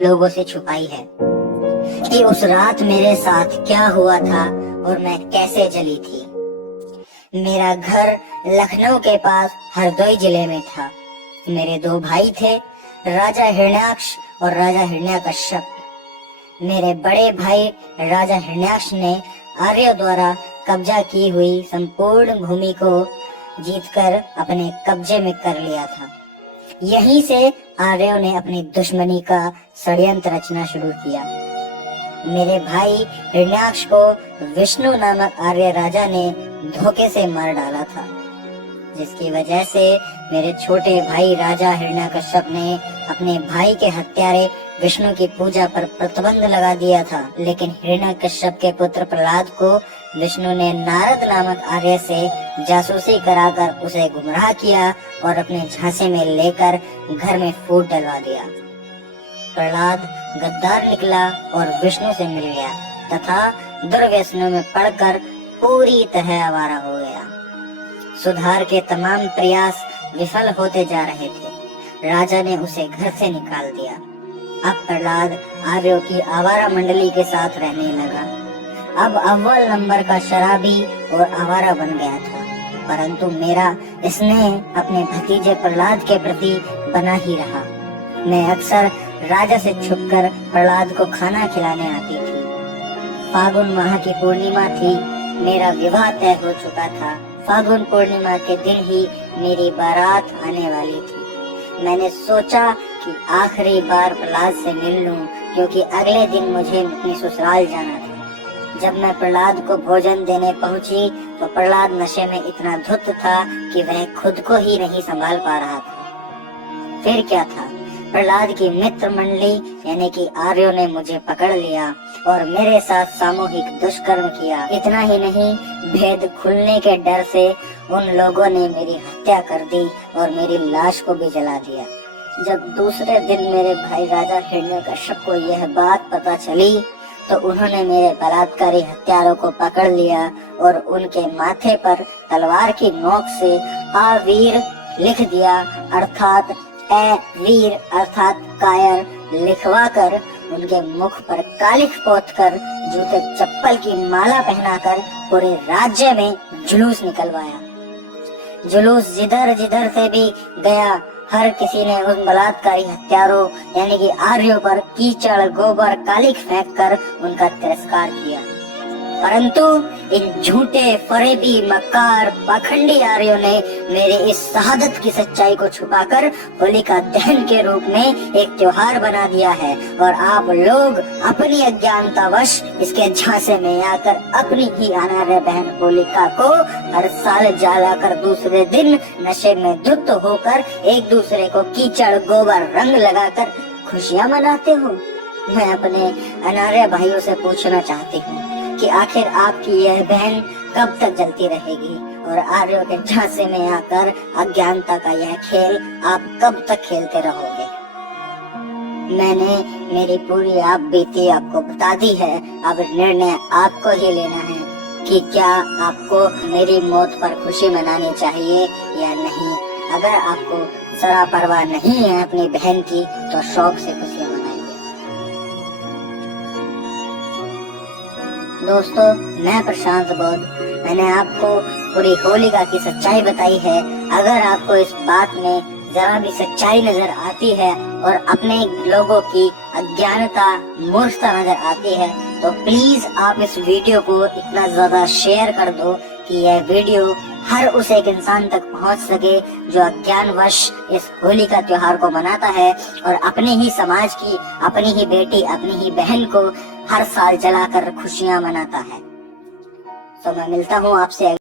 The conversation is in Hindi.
लोगों से छुपाई है कि उस रात मेरे साथ क्या हुआ था और मैं कैसे जली थी। मेरा घर लखनऊ के पास हरदोई जिले में था। मेरे दो भाई थे, राजा हिरण्याक्ष और राजा हिरण्यकश्यप। मेरे बड़े भाई राजा हिरण्याक्ष ने आर्यों द्वारा कब्जा की हुई संपूर्ण भूमि को जीतकर अपने कब्जे में कर लिया था। यहीं से आर्यों ने अपनी दुश्मनी का षड्यंत्र रचना शुरू किया। मेरे भाई हिरण्याक्ष को विष्णु नामक आर्य राजा ने धोखे से मार डाला था, जिसकी वजह से मेरे छोटे भाई राजा हिरण्यकश्यप ने अपने भाई के हत्यारे विष्णु की पूजा पर प्रतिबंध लगा दिया था। लेकिन हिरण्यकश्यप के पुत्र प्रहलाद को विष्णु ने नारद नामक आर्य से जासूसी कराकर उसे गुमराह किया और अपने झांसे में लेकर घर में फूट डलवा दिया। प्रहलाद गद्दार निकला और विष्णु से मिल गया तथा दुर्व्यसनों में पड़कर पूरी तरह आवारा हो गया। सुधार के तमाम प्रयास विफल होते जा रहे थे। राजा ने उसे घर से निकाल दिया। अब प्रहलाद आर्यों की आवारा मंडली के साथ रहने लगा। अब अव्वल नंबर का शराबी और आवारा बन गया था, परंतु मेरा स्नेह अपने भतीजे प्रहलाद के प्रति बना ही रहा। मैं अक्सर राजा से छुपकर प्रहलाद को खाना खिलाने आती थी। फागुन माह की पूर्णिमा थी। मेरा विवाह तय हो चुका था। फागुन पूर्णिमा के दिन ही मेरी बारात आने वाली थी। मैंने सोचा कि आखिरी बार प्रहलाद से मिल लूं, क्योंकि अगले दिन मुझे अपनी ससुराल जाना था। जब मैं प्रहलाद को भोजन देने पहुंची तो प्रहलाद नशे में इतना धुत था कि वह खुद को ही नहीं संभाल पा रहा था। फिर क्या था, प्रहलाद की मित्र मंडली यानी कि आर्यों ने मुझे पकड़ लिया और मेरे साथ सामूहिक दुष्कर्म किया। इतना ही नहीं, भेद खुलने के डर से उन लोगों ने मेरी हत्या कर दी और मेरी लाश को भी जला दिया। जब दूसरे दिन मेरे भाई राजा हिरण्यकश्यप को यह बात पता चली तो उन्होंने मेरे बलात्कारी हत्यारों को पकड़ लिया और उनके माथे पर तलवार की नोक से आवीर लिख दिया, अर्थात ए वीर अर्थात कायर लिखवाकर उनके मुख पर कालिख पोतकर जूते चप्पल की माला पहनाकर पूरे राज्य में जुलूस निकलवाया। जुलूस जिधर जिधर से भी गया, हर किसी ने उन बलात्कारी हत्यारों यानी कि आर्यों पर कीचड़ गोबर कालिख फेंक कर उनका तिरस्कार किया। परंतु इन झूठे फरेबी मक्कार पाखंडी आर्यों ने मेरे इस शहादत की सच्चाई को छुपाकर होलिका दहन के रूप में एक त्योहार बना दिया है और आप लोग अपनी अज्ञानतावश इसके झांसे में आकर अपनी ही अनार्य बहन होलिका को हर साल जलाकर दूसरे दिन नशे में धुत होकर एक दूसरे को कीचड़ गोबर रंग लगाकर खुशियाँ मनाते हो। मैं अपने अनार्य भाइयों से पूछना चाहती हूँ कि आखिर आपकी यह बहन कब तक जलती रहेगी और आर्यों के झांसे में आकर अज्ञानता का यह खेल आप कब तक खेलते रहोगे। मैंने मेरी पूरी आप बीती आपको बता दी है। अब निर्णय आपको ही लेना है कि क्या आपको मेरी मौत पर खुशी मनानी चाहिए या नहीं। अगर आपको जरा परवाह नहीं है अपनी बहन की तो शौक से खुशियाँ मनाइए। दोस्तों, मैं प्रशांत बोध, मैंने आपको पूरी होलिका की सच्चाई बताई है। अगर आपको इस बात में जरा भी सच्चाई नजर आती है और अपने लोगों की अज्ञानता मूर्खता नजर आती है तो प्लीज आप इस वीडियो को इतना ज्यादा शेयर कर दो कि यह वीडियो हर उस एक इंसान तक पहुंच सके जो अज्ञानवश इस होली का त्योहार को मनाता है और अपने ही समाज की, अपनी ही बेटी, अपनी ही बहन को हर साल जलाकर खुशियां मनाता है। तो मैं मिलता हूं आपसे।